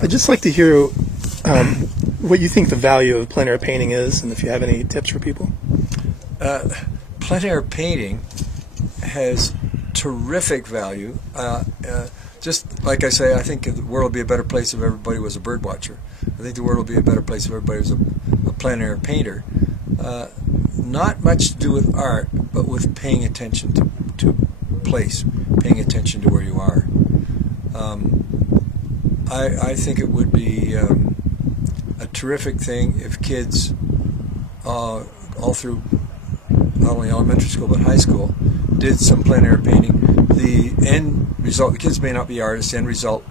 I'd just like to hear what you think the value of plein air painting is, and if you have any tips for people. Plein air painting has terrific value. Just like I say, I think the world would be a better place if everybody was a bird watcher. I think the world would be a better place if everybody was a plein air painter. Not much to do with art, but with paying attention to place, paying attention to where you are. I think it would be a terrific thing if kids all through not only elementary school but high school did some plein air painting. The end result, the kids may not be artists, the end result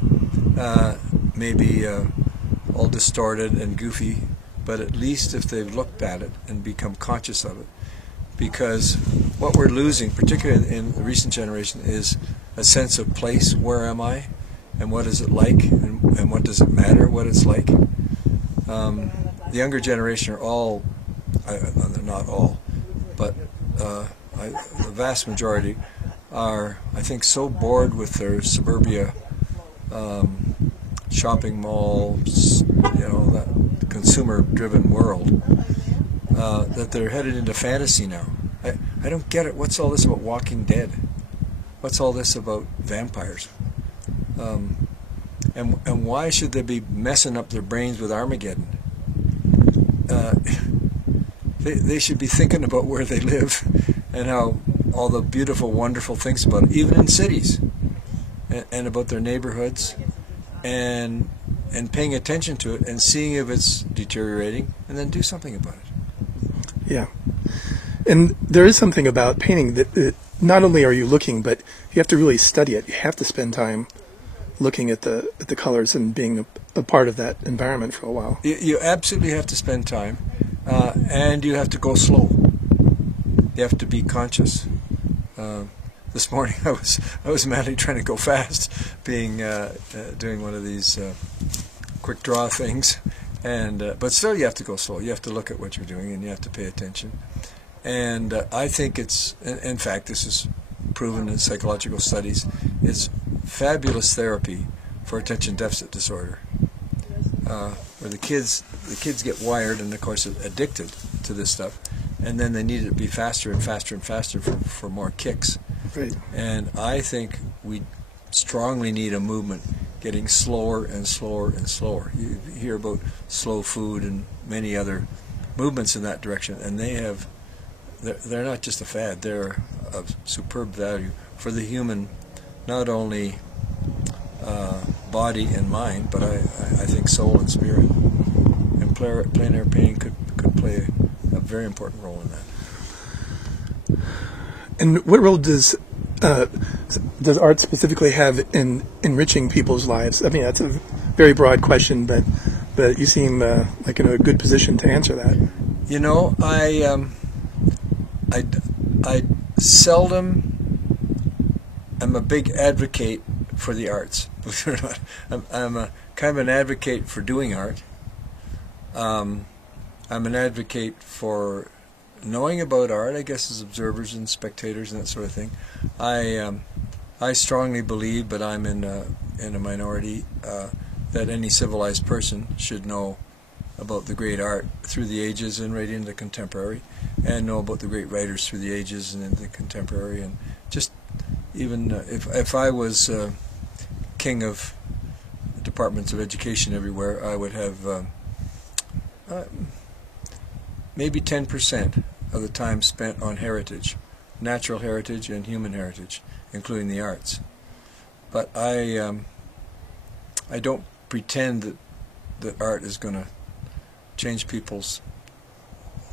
may be all distorted and goofy, but at least if they've looked at it and become conscious of it. Because what we're losing, particularly in the recent generation, is a sense of place. Where am I? And what is it like? And what does it matter what it's like? The younger generation are all, they're not all, but the vast majority are, I think, so bored with their suburbia shopping malls, that consumer-driven world, that they're headed into fantasy now. I don't get it. What's all this about Walking Dead? What's all this about vampires? And why should they be messing up their brains with Armageddon? They should be thinking about where they live and how all the beautiful, wonderful things about it, even in cities, and about their neighborhoods, and paying attention to it and seeing if it's deteriorating, and then do something about it. Yeah. And there is something about painting that not only are you looking, but you have to really study it. You have to spend time looking at the colors and being a part of that environment for a while. You absolutely have to spend time, and you have to go slow. You have to be conscious. This morning I was madly trying to go fast, doing one of these quick draw things, but still you have to go slow. You have to look at what you're doing, and you have to pay attention. And I think it's, in fact, this is proven in psychological studies, it's fabulous therapy for attention deficit disorder, where the kids get wired and, of course, addicted to this stuff, and then they need it to be faster and faster and faster for more kicks. Right. And I think we strongly need a movement getting slower and slower and slower. You hear about slow food and many other movements in that direction, and they're not just a fad, they're of superb value for the human, not only body and mind, but I think soul and spirit. And plein air painting could play a very important role in that. And what role does art specifically have in enriching people's lives? I mean, that's a very broad question, but you seem like in a good position to answer that. I seldom am a big advocate for the arts. Believe it or not, I'm a kind of an advocate for doing art. I'm an advocate for knowing about art, I guess, as observers and spectators and that sort of thing. I strongly believe, but I'm in a minority, that any civilized person should know about the great art through the ages and right into contemporary, and know about the great writers through the ages and into contemporary. And just even if I was king of departments of education everywhere, I would have maybe 10% of the time spent on heritage, natural heritage and human heritage, including the arts. But I don't pretend that art is going to change people's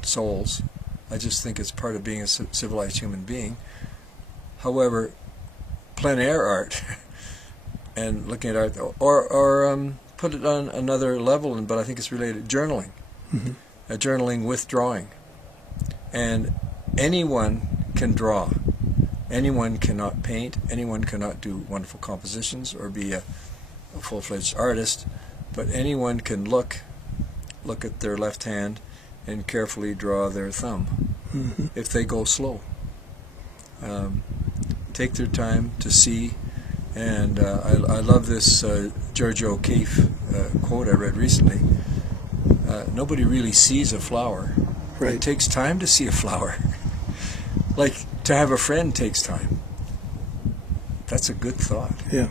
souls. I just think it's part of being a civilized human being. However, plein air art and looking at art, or put it on another level, but I think it's related, journaling. Mm-hmm. Journaling with drawing. And anyone can draw. Anyone cannot paint. Anyone cannot do wonderful compositions or be a full-fledged artist. But anyone can look at their left hand and carefully draw their thumb, mm-hmm. if they go slow. Take their time to see And I love this Georgia O'Keeffe quote I read recently. Nobody really sees a flower. Right. It takes time to see a flower. Like to have a friend takes time. That's a good thought. Yeah.